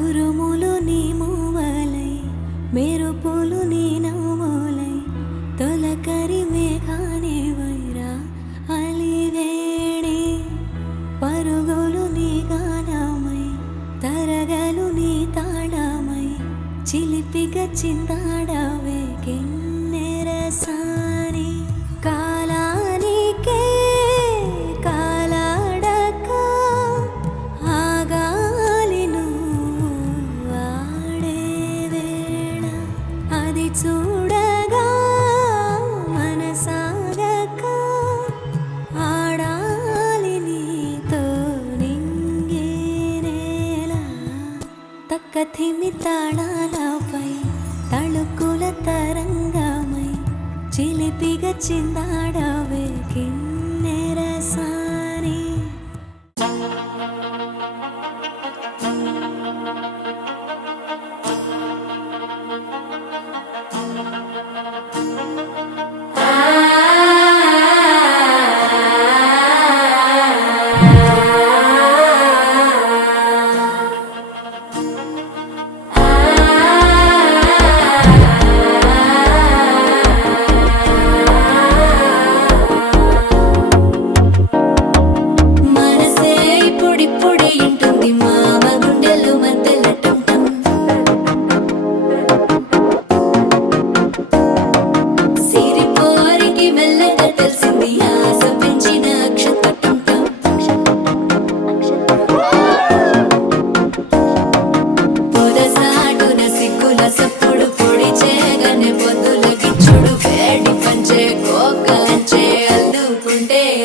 ఉరుములు నీ మూవలై మెరుపులు నీ నవ్వులై తొలకరి మేఘానే వైరా అలివేణి పరుగులు నీ గానమై తరగలు నీ తాళమై చిలిపిగా చిందాడవే కిన్నెరసాని కాలానికే కాలాడక ఆగాలి నువ్వు ఆడే వేళ అది చూడగా మనసాగక ఆడాలి నీతో నింగే నేల తక్కథిమి తాళాలపై తళుకుల తరంగమై చిలిపిగా చిందాడవే కిన్నెరసాని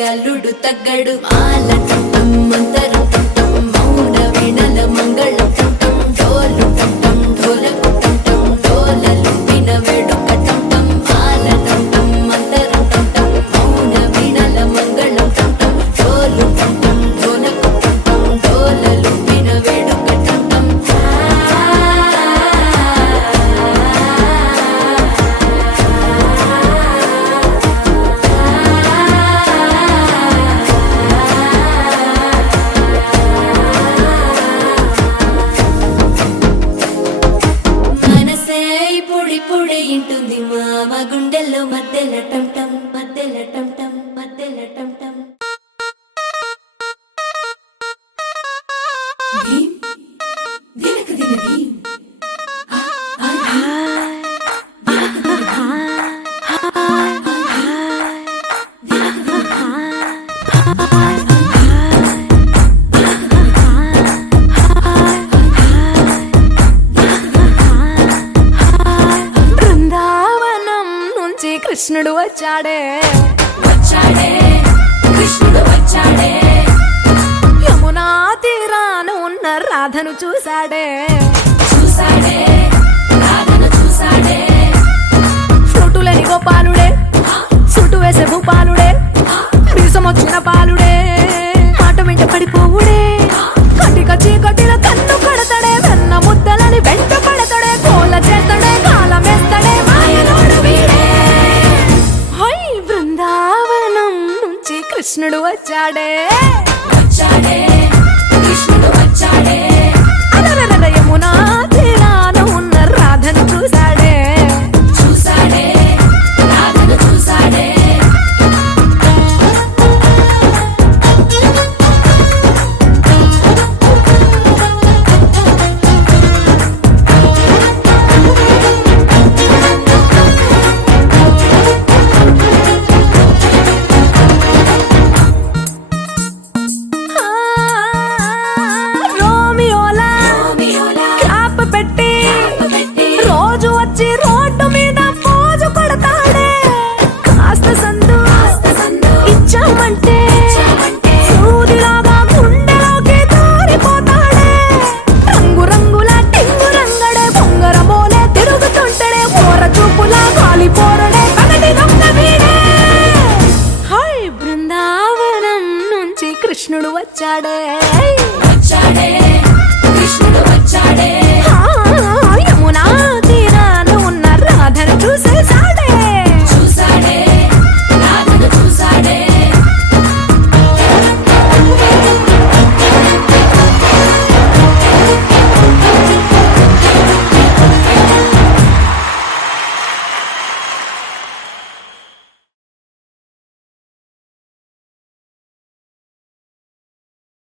అల్లుడు తగ్గడు మాల టం మంతరం టం మౌన వీణల మంగళం టం డోలు టం డోలకు టం డోలలు విన వేడుక టం మాల టం మంతరం టం మౌన వీణల మంగళం టం డోలు టం డోలకు టం డోలలు విన వేడుక టం పొడి ఇంటుంది మామ గుండెల్లో మధ్యల టం టం మధ్యల టం టం మధ్యల టం టం దినక దినది కృష్ణుడు వచ్చాడే వచ్చాడే కృష్ణుడు వచ్చాడే యమునా తీరాన ఉన్న రాధను చూసాడే చూసాడే